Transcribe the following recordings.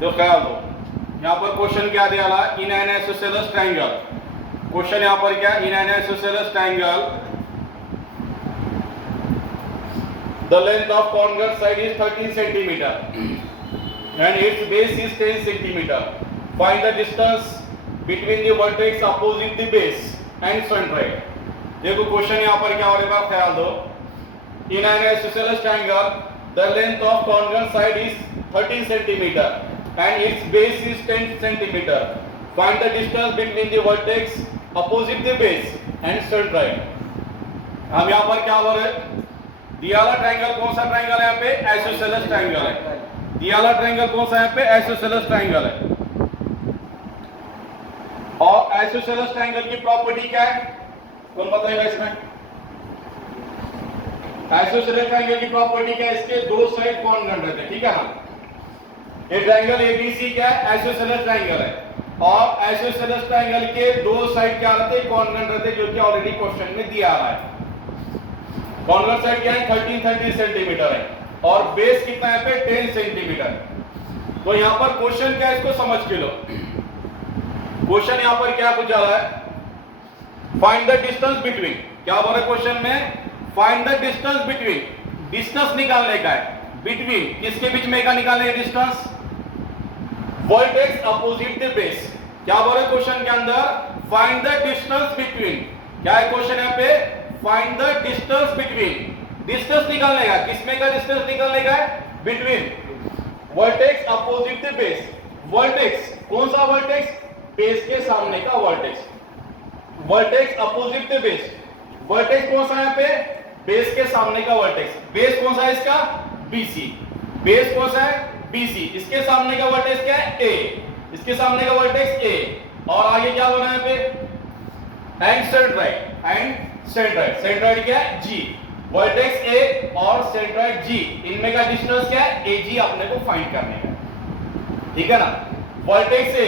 जो ख्याल दो, यहाँ पर क्वेश्चन क्या दिया ला, in an isosceles triangle. Question यहाँ पर क्या, in an isosceles triangle the length of convex side is 13 centimetre and its base is 10 centimeter. Find the distance between the vertex opposite the base and centroid. देखो question यहाँ पर क्या हो रहा है, ख्याल दो। In an isosceles triangle, the length of congruent side is 13 centimeter and its base is 10 centimeter. Find the distance between the vertex opposite the base and centroid. हम यहाँ पर क्या हो रहे, दिया वाला ट्रायंगल कौन सा ट्रायंगल है, यहाँ पे आइसोसेलेस ट्रायंगल है। दिया वाला ट्रायंगल कौन सा है, यहाँ पे आइसोसेलेस ट्रायंगल है। और आइसोसेलेस ट्रायंगल की प्रॉपर्टी क्या है, कौन बताएगा इसमें? आइसोसेलेस ट्रायंगल की प्रॉपर्टी क्या है, इसके दो साइड कॉन्ग्रुएंट रहते हैं, ठीक है ना। ये ट्रायंगल एबीसी क्या है, आइसोसेलेस ट्रायंगल है। और आइसोसेलेस ट्रायंगल के दो साइड क्या रहते हैं, कॉन्ग्रुएंट रहते हैं, जो कि ऑलरेडी क्वेश्चन में दिया रहा है। कॉन्ग्रुएंट साइड क्या है, 13 सेंटीमीटर है और बेस कितना है पे 10 सेंटीमीटर। तो यहां पर क्वेश्चन क्या है, इसको समझ के लो। क्वेश्चन यहां पर क्या पूछा रहा है, फाइंड द डिस्टेंस बिटवीन, क्या बोल रहा है क्वेश्चन में, find the distance between, distance निकालने का है, बिटवीन किसके बीच में का निकालने का distance, vertex opposite the base. क्या बोल रहा है क्वेश्चन के अंदर, फाइंड द डिस्टेंस बिटवीन, क्या है क्वेश्चन यहां पे, find the distance between, distance निकालने का, किसमें का डिस्टेंस निकालने का है, between vertex opposite the base. Vertex कौन सा वर्टेक्स, बेस के सामने का vertex, vertex opposite the base. Vertex कौन सा है यहाँ पे, बेस के सामने का वर्टेक्स। बेस कौन सा है इसका, बीसी। बेस कौन सा है, बीसी। इसके सामने का वर्टेक्स क्या है, ए। इसके सामने का वर्टेक्स ए। और आगे क्या बना है यहाँ पे, and centroid, and centroid. Centroid क्या है, जी। वर्टेक्स ए और सेंट्रोइड जी, इनमें का डिस्टेंस क्या है, एजी अपने को फाइंड करने का, ठीक है ना। वर्टेक्स ए,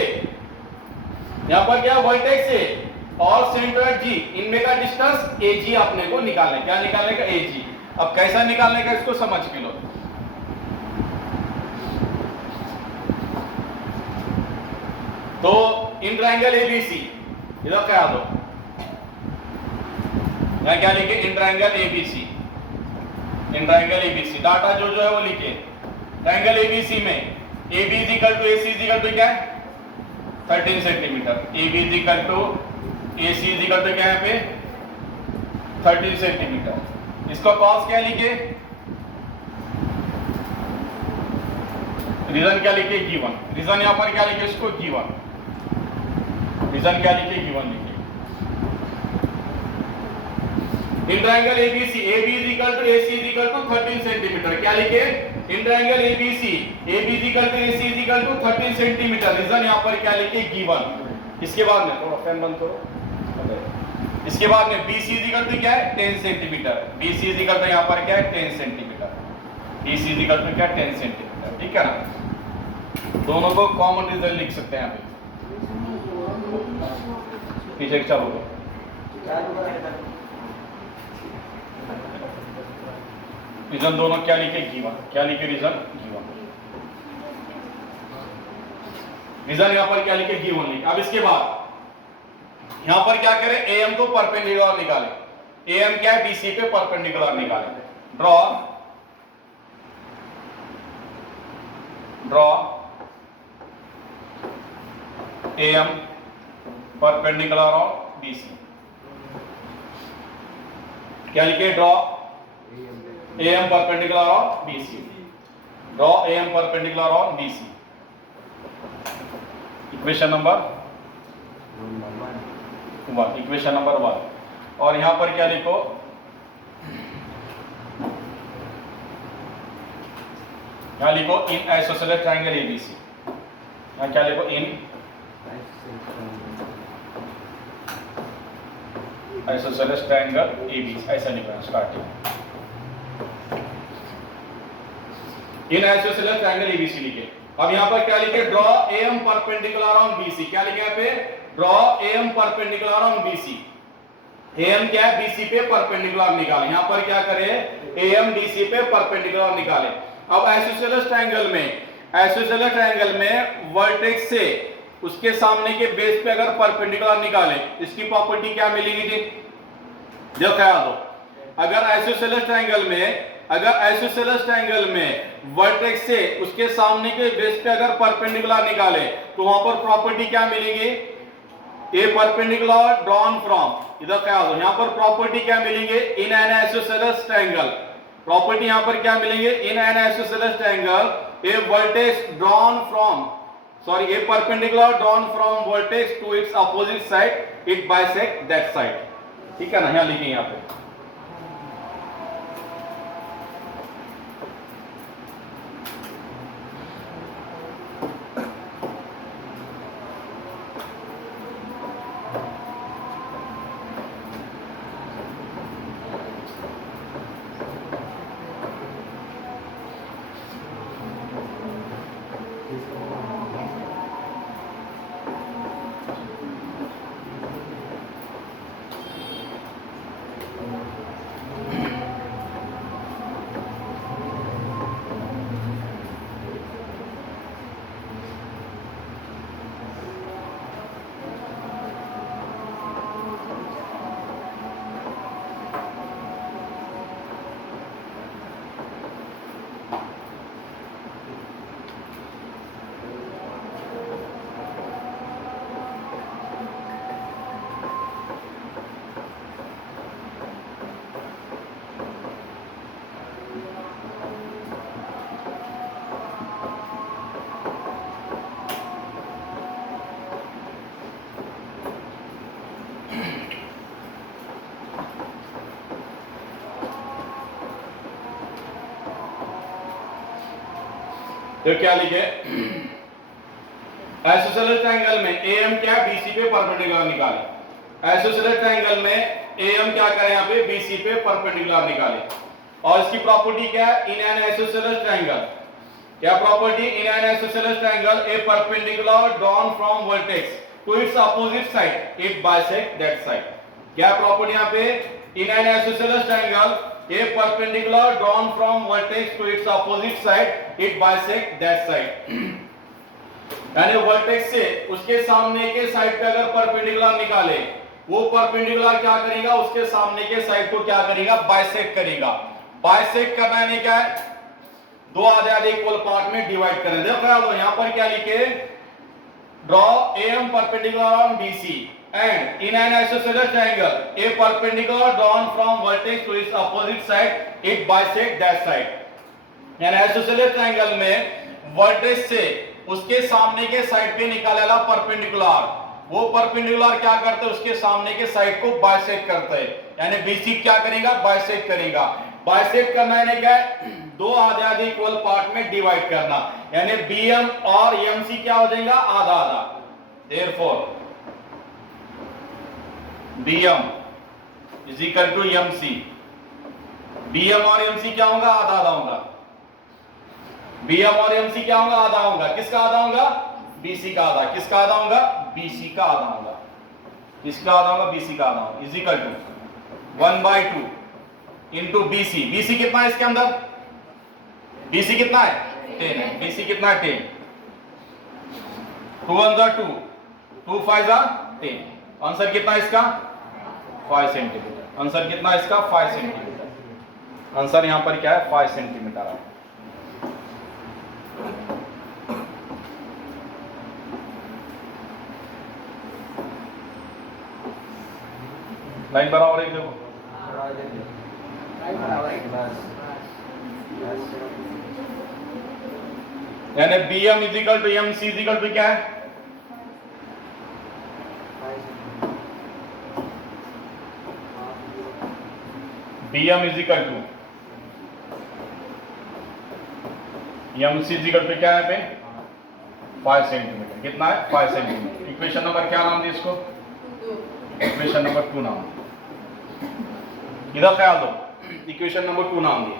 यहां पर क्या, वर्टेक्स ए और सेंट्रोइड जी, इनमें का डिस्टेंस एजी अपने को निकालना, क्या निकालने का, एजी। अब कैसा निकालने का, इसको समझ के लो। तो इन ट्रायंगल एबीसी, इधर क्या दो, क्या लिखे, in triangle ABC, in triangle ABC data जो है वो लिखे। ट्रायंगल एबीसी में AB is equal to AC is equal to क्या है, 13 centimetre. AB is equal to AC is equal to क्या है पे 13 सेंटीमीटर। इसका कॉस क्या लिखे, रीजन क्या लिखे, गिवन। रीजन यहां पर क्या लिखे, इसको गिवन, रीजन क्या लिखे, गिवन लिखे। In triangle ABC, AB is equal to AC is equal to 13 centimetre, क्या लिखे, in triangle ABC, AB is equal to AC is equal to 13 centimetre. Reason यहां पर क्या लिखे, गिवन। इसके बाद में थोड़ा फैन बंद करो। इसके बाद में BC इज इक्वल टू क्या है, 10 centimetre. BC is equal to यहां पर क्या है, 10 centimetre. BC is equal to क्या, 10 सेंटीमीटर, ठीक है ना। दोनों को कॉमन रीजन लिख सकते हैं यहां पे, पीछे चलो। रीजन दोनों क्या लिखे, गिवन। क्या लिखे, रीजन गिवन। रीजन यहां पर क्या लिखे, गिवन लिखे। अब इसके बाद यहां पर क्या करें, AM को परपेंडिकुलर निकालें। AM क्या है, BC पे परपेंडिकुलर निकालें। Draw AM perpendicular on BC। क्या लिखे, draw AM perpendicular on BC. Draw AM perpendicular on BC. Equation number 1. Equation number 1. और यहां पर क्या लिखो, यहां लिखो इन आइसोसेलेस ट्रायंगल ABC। यहां क्या लिखो, इन आइसोसेलेस ट्रायंगल ABC, ऐसा लिखो स्टार्टिंग। इन आइसोसेलेस ट्रायंगल एबीसी लिखे। अब यहां पर क्या लिखे, draw AM perpendicular on BC। क्या लिखे यहां पे, draw AM perpendicular on BC। AM क्या है, BC पे परपेंडिकुलर निकाले। यहां पर क्या करें, AM BC पे परपेंडिकुलर निकाले। अब आइसोसेलेस ट्रायंगल में आइसोसेलेस ट्रायंगल में वर्टेक्स से उसके सामने के बेस पे अगर परपेंडिकुलर निकाले, इसकी प्रॉपर्टी क्या मिलेगी जी? जो ख्याल दो, अगर आइसोसेलेस ट्रायंगल में वर्टेक्स से उसके सामने के बेस पे अगर परपेंडिकुलर निकाले तो वहां पर प्रॉपर्टी क्या मिलेगी? ए परपेंडिकुलर ड्रॉन फ्रॉम, इधर ख्याल दो, यहां पर प्रॉपर्टी क्या मिलेंगे? In an isosceles triangle, property यहां पर क्या मिलेंगे? In an isosceles triangle a vertex drawn from, sorry, a perpendicular drawn from vertex to its opposite side, it bisect that side. ठीक है ना, यहां लिखिए यहां पे। तो क्या लिखे? आइसोसेलेस ट्रायंगल में एएम क्या बीसी पे परपेंडिकुलर निकाले। आइसोसेलेस ट्रायंगल में एएम क्या करें? यहां पे बीसी पे परपेंडिकुलर निकाले। और इसकी प्रॉपर्टी क्या है? इन एन आइसोसेलेस ट्रायंगल, क्या property? In an isosceles triangle a perpendicular drawn from vertex to its opposite side, it bisect that side. क्या प्रॉपर्टी यहां पे? In an isosceles triangle a perpendicular drawn from vertex to its opposite side, it bisect that side। यानी vertex से उसके सामने के side पे अगर परपेंडिकुलर निकाले, वो परपेंडिकुलर क्या करेगा? उसके सामने के साइड को क्या करेगा? बाइसेक्ट करेगा। बाइसेक्ट करना यानी क्या है? दो आधे आधे इक्वल पार्ट में डिवाइड करें। देखो यहां पर क्या लिखे? Draw AM perpendicular on BC and in an isosceles triangle a perpendicular drawn from vertex to its opposite side, it bisect that side। यानी आइसोसेलेस ट्रायंगल में वर्टेक्स से उसके सामने के साइड पे निकालेला परपेंडिकुलर, वो परपेंडिकुलर क्या करते हैं? उसके सामने के साइड को बाइसेक्ट करते हैं। यानी बीसी क्या करेगा? बाइसेक्ट करेगा। बाइसेक्ट करना यानी क्या है? दो आधे आधे इक्वल पार्ट में डिवाइड करना, यानी बीएम और एमसी क्या हो जाएगा? आधा आधा। Therefore BM is equal to MC, BM और एमसी क्या होगा? आधा आधा होगा। बीएम और एमसी क्या होगा? आधा होगा। किसका आधा होगा? बीसी का आधा। किसका आधा होगा? बीसी का आधा होगा। किसका आधा होगा? बीसी का आधा होगा। Is equal to 1/2 into BC. BC कितना है इसके अंदर? बीसी कितना है? 10 है। बीसी कितना है? 10। 2 1 2, 2 5 10। आंसर कितना है इसका? 5 सेंटीमीटर। आंसर कितना है इसका? 5 सेंटीमीटर। आंसर यहां पर क्या है? 5 सेंटीमीटर है। लाइन बराबर है, देखो यानी BM is equal to MC is equal to क्या है? BM is equal to MC is equal to क्या है पे? 5 सेंटीमीटर। कितना है? 5 सेंटीमीटर। इक्वेशन नंबर क्या नाम दी इसको? इक्वेशन नंबर 2 नाम। इधर ख्याल दो, इक्वेशन नंबर 2 नाम दिया।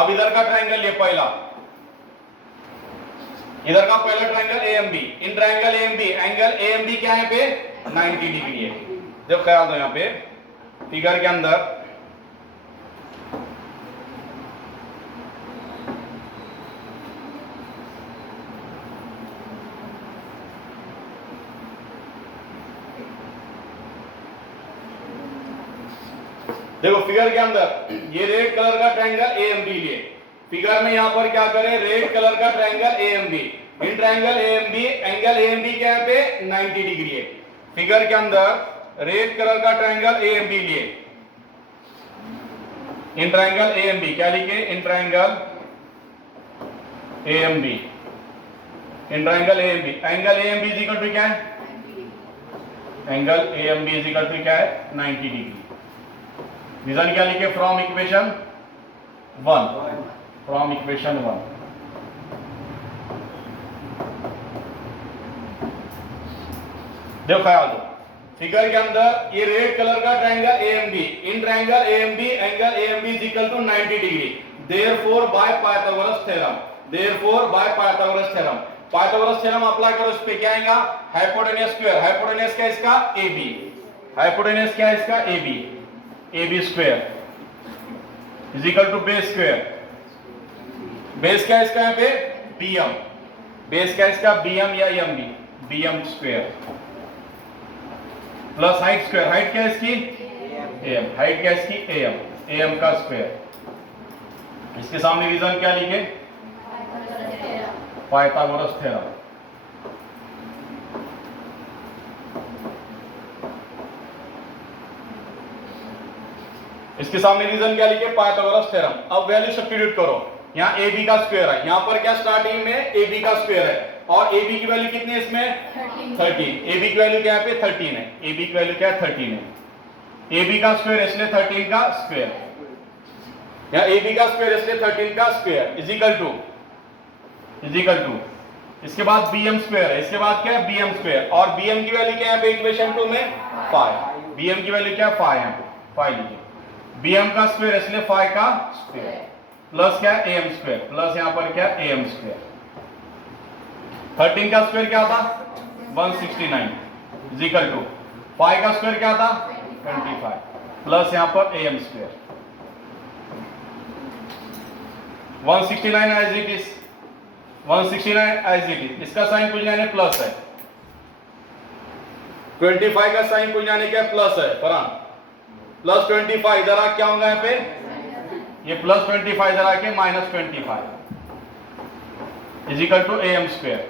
अब इधर का ट्रायंगल ये पहला, इधर का पहला triangle AMB। In triangle AMB angle AMB क्या है पे? 90 डिग्री है। जब ख्याल दो यहां पे फिगर के अंदर देखो फिगर के अंदर ये रेड कलर का ट्रायंगल AMB लिए, फिगर में यहां पर क्या करें, रेड कलर का triangle AMB, in triangle AMB angle AMB क्या है पे 90 डिग्री है। फिगर के अंदर रेड कलर का ट्रायंगल AMB लिए, इन ट्रायंगल AMB क्या लिखे, in triangle AMB, in triangle AMB, angle AMB is equal to क्या है, angle AMB is equal to क्या है 90 डिग्री। रीजन क्या लिखे, फ्रॉम इक्वेशन 1, फ्रॉम इक्वेशन 1। देखो ख्याल दो, फिगर के अंदर ये रेड कलर का triangle AMB, in triangle AMB angle AMB is equal to 90 degree. Therefore by Pythagoras theorem, therefore by Pythagoras theorem, Pythagoras theorem apply करो, इस पे क्या आएगा, हाइपोटेनस स्क्वायर, हाइपोटेनस क्या है इसका AB, हाइपोटेनस क्या है इसका AB, AB square is equal to base square, base क्या है इसका यहाँ पे BM, बेस क्या है इसका BM या MB, BM square plus height square, height क्या है इसकी AM, हाइट क्या है इसकी AM, AM का स्क्वायर। इसके सामने रीजन क्या लिखे, पाइथागोरस थ्योरम। इसके सामने रीजन क्या लिखे, पाइथागोरस थ्योरम। अब वैल्यू सब्स्टिट्यूट करो, यहाँ AB का स्क्वायर है, यहाँ पर क्या स्टार्टिंग में AB का स्क्वायर है और AB की वैल्यू कितनी है इसमें 13, AB की वैल्यू क्या है पे 13 है, AB की वैल्यू क्या है 13 है, AB का स्क्वायर इसलिए 13 का स्क्वायर, यहाँ AB का स्क्वायर इसलिए 13 का स्क्वायर इज इक्वल टू इसके बाद BM स्क्वायर है, इसके बाद क्या है BM स्क्वायर, और BM की वैल्यू क्या है इक्वेशन 2 में 5, BM की वैल्यू क्या है 5 है, 5 लीजिए, BM का स्क्वायर इसलिए 5 का स्क्वायर प्लस क्या है AM स्क्वायर, प्लस यहां पर क्या है AM स्क्वायर, 13 का स्क्वायर क्या था 169 इज इक्वल टू 5 का स्क्वायर क्या था 25 प्लस यहां पर AM square, 169 as it is, 169 as it is, इसका साइन कुछ जाने प्लस है, 25 का साइन कुछ जाने क्या प्लस है, फरहान प्लस 25 इधर आ क्या होगा यहाँ पे, ये प्लस 25 इधर आके minus 25 is equal to AM square,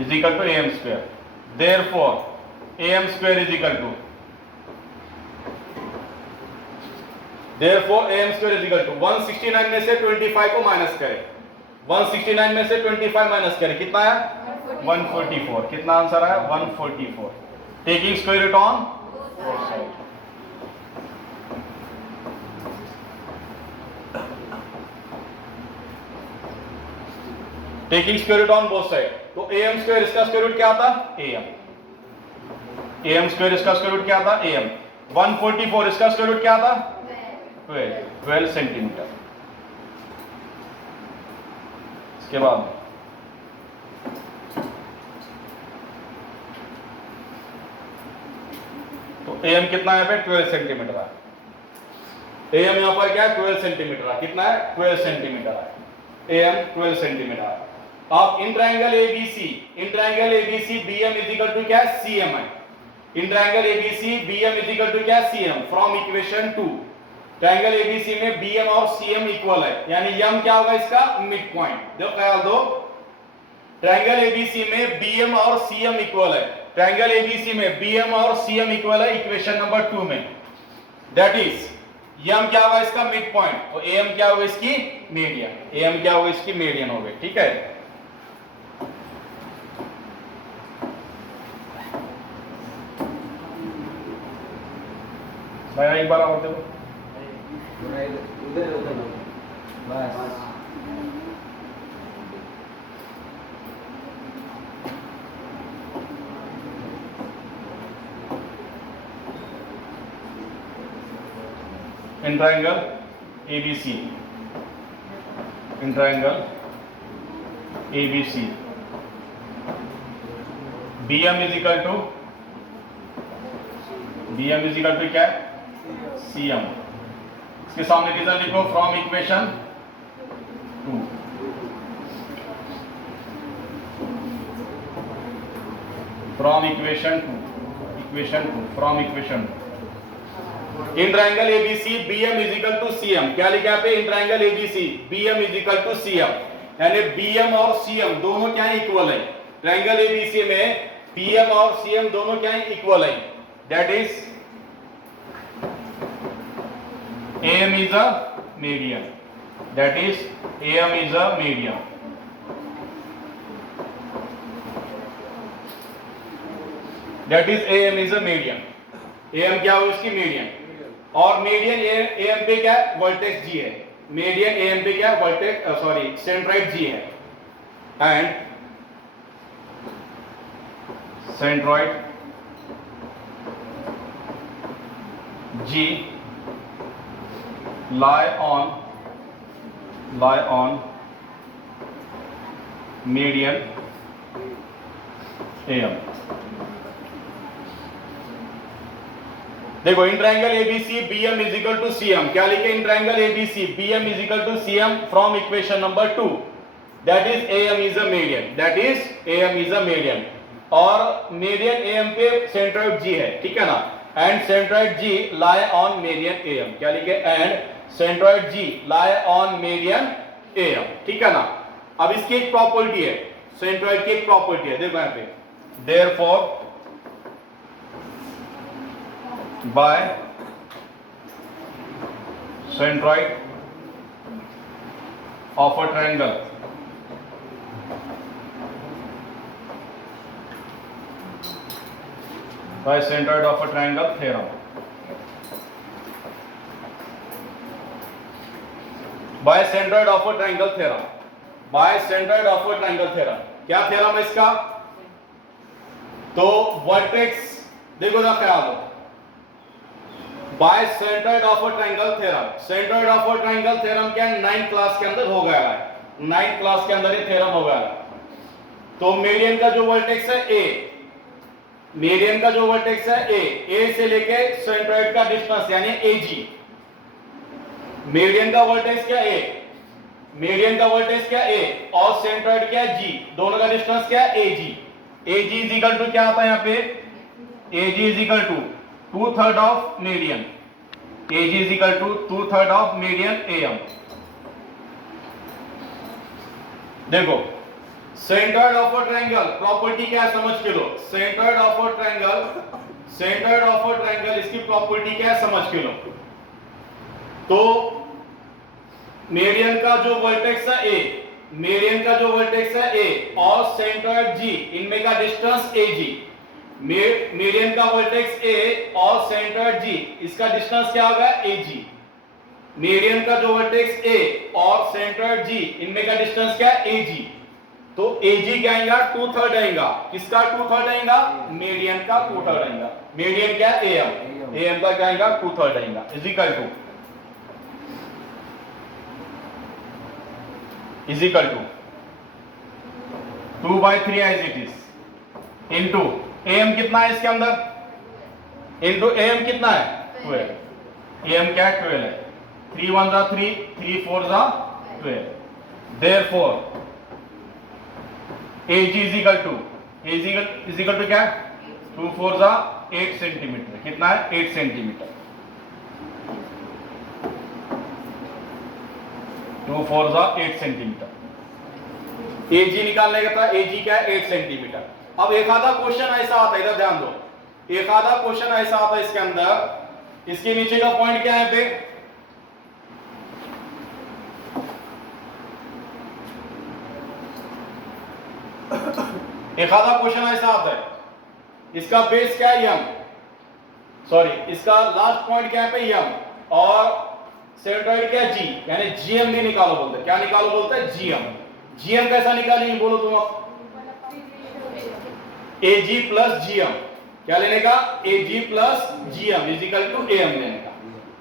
is equal to AM square, therefore AM square is equal to, therefore AM square is equal to 169 में से 25 को माइनस करें, 169 में से 25 माइनस करें, कितना है 144, कितना आंसर है 144, taking square root on both side. Taking square root on both side, तो AM स्क्वायर इसका स्क्वायर रूट क्या आता AM, AM स्क्वायर इसका स्क्वायर रूट क्या आता AM, 144 इसका स्क्वायर रूट क्या आता 12 सेंटीमीटर। इसके बाद तो AM कितना है पे 12 सेंटीमीटर है, AM यहां पर क्या है 12 सेंटीमीटर है, कितना है 12 सेंटीमीटर है, AM 12 सेंटीमीटर है। अब in triangle ABC, in triangle ABC BM is equal to क्या है CM है, in triangle ABC BM is equal to क्या है CM, from equation 2, triangle ABC में BM और CM इक्वल है, यानी M क्या होगा इसका मिड पॉइंट। देखो ख्याल दो, ट्रायंगल ABC में BM और CM इक्वल है, ट्रायंगल ABC में BM और CM इक्वल है इक्वेशन नंबर 2 में, दैट इज M क्या होगा इसका मिड पॉइंट, तो AM क्या होगा इसकी मीडियन, AM क्या होगा इसकी मीडियन हो गई, ठीक है। भाई एक बार और देखो, उधर बस in triangle ABC, in triangle ABC BM is equal to, BM is equal to क्या है CM, इसके सामने रीजन लिखो from equation 2, from equation 2, equation 2 from equation 2, in triangle ABC BM is equal to CM, क्या लिखा है पे in triangle ABC BM is equal to CM, यानी बीएम और सीएम दोनों क्या है इक्वल है। ट्रायंगल एबीसी में बीएम और सीएम दोनों क्या है इक्वल है, that is AM is a median, that is AM is a median, that is AM is a median, AM क्या हो इसकी मीडियन, और मीडियन AM पे क्या है वर्टेक्स G है, मीडियन AM पे क्या है वर्टेक्स सॉरी सेंट्रोइड G है, and centroid G lie on median AM। देखो in triangle ABC BM is equal to CM, क्या लिखे in triangle ABC BM is equal to CM from equation number 2, that is AM is a median, that is AM is a median, और median AM पे centroid G है, ठीक है ना, and centroid G lie on median AM, क्या लिखे and centroid G lie on median AM, ठीक है ना। अब इसकी एक प्रॉपर्टी है, सेंट्रोइड की एक प्रॉपर्टी है, देखो यहां पे therefore by centroid of a triangle by centroid of a triangle theorem, by centroid of a triangle theorem, by centroid of a triangle theorem, क्या थ्योरम है इसका, तो वर्टेक्स देखो ना ख्याल हो, by centroid of a triangle theorem, centroid of a triangle theorem क्या 9th class के अंदर हो गया है, 9th क्लास के अंदर ये थ्योरम हो गया है। तो मीडियन का जो वर्टेक्स है ए, मीडियन का जो वर्टेक्स है ए से लेके सेंट्रोइड का डिस्टेंस यानी एजी, मीडियन का वर्टेक्स क्या ए, मीडियन का वर्टेक्स क्या ए और सेंट्रोइड क्या जी, दोनों का डिस्टेंस क्या है AG, AG is equal to क्या आता है यहाँ पे, AG is equal to 2/3 of median, AG is equal to 2/3 of median AM. देखो centroid of a triangle property क्या है समझ के लो, centroid of a triangle, centroid of a triangle इसकी प्रॉपर्टी क्या है समझ के लो, तो मीडियन का जो वर्टेक्स है ए, मीडियन का जो वर्टेक्स है ए और सेंट्रोइड जी, इनमें का डिस्टेंस एजी, मीडियन का वर्टेक्स ए और सेंट्रोइड जी, इसका डिस्टेंस क्या होगा एजी, मीडियन का जो वर्टेक्स ए और सेंट्रोइड जी, इनमें का डिस्टेंस क्या है एजी, तो एजी क्या आएगा 2/3 आएगा, किसका 2/3 आएगा, मीडियन का 2/3 आएगा, मीडियन क्या एएम, एएम का क्या आएगा 2/3 आएगा, is equal to 2/3 as it is into AM कितना है इसके अंदर, इनटू एएम कितना है 12, एएम क्या है 12 है, 3 1 जा 3, 3 4 जा 12, therefore AG is equal to, AG is equal to क्या 2 4 जा 8 सेंटीमीटर, कितना है 8 सेंटीमीटर, 2 4 जा 8 सेंटीमीटर, AG निकालने का था, AG क्या है 8 सेंटीमीटर। अब एक आधा क्वेश्चन ऐसा आता है, इधर ध्यान दो, एक आधा क्वेश्चन ऐसा आता है इसके अंदर, इसके नीचे का पॉइंट क्या है पे, एक आधा क्वेश्चन ऐसा आता है, इसका बेस क्या है यम, सॉरी इसका लास्ट पॉइंट क्या है पे यम, और सेंट्रोइड क्या है जी, यानी जीएम भी निकालो बोलते हैं, क्या निकालो बोलते हैं जीएम, जीएम कैसा निकालेंगे बोलो तुम अब, एजी प्लस जीएम, क्या लेने का AG plus GM is equal to AM लेने का,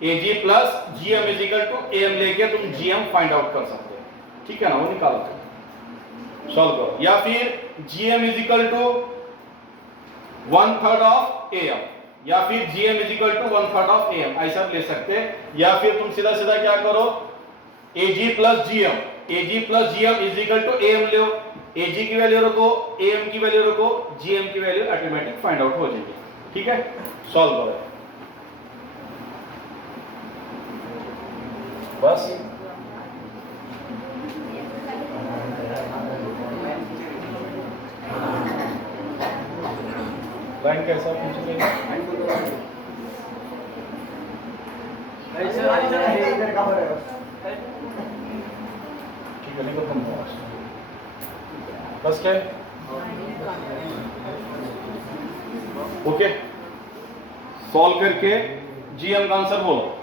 AG plus GM is equal to AM लेके तुम जीएम फाइंड आउट कर सकते हो, ठीक है ना, वो निकालो सॉल्व करो, या फिर GM is equal to 1/3 of AM, या फिर GM is equal to 1/3 of AM, ऐसा ले सकते हैं, या फिर तुम सीधा सीधा क्या करो AG plus GM, AG plus GM is equal to AM लो, एजी की वैल्यू रखो, एएम की वैल्यू रखो, जीएम की वैल्यू ऑटोमेटिक फाइंड आउट हो जाएगी, ठीक है, सॉल्व करो। बस लाइन कैसा पूछ रहे ठीक है लिखो तुम बस क्या है ओके सॉल्व करके जीएम का आंसर बोलो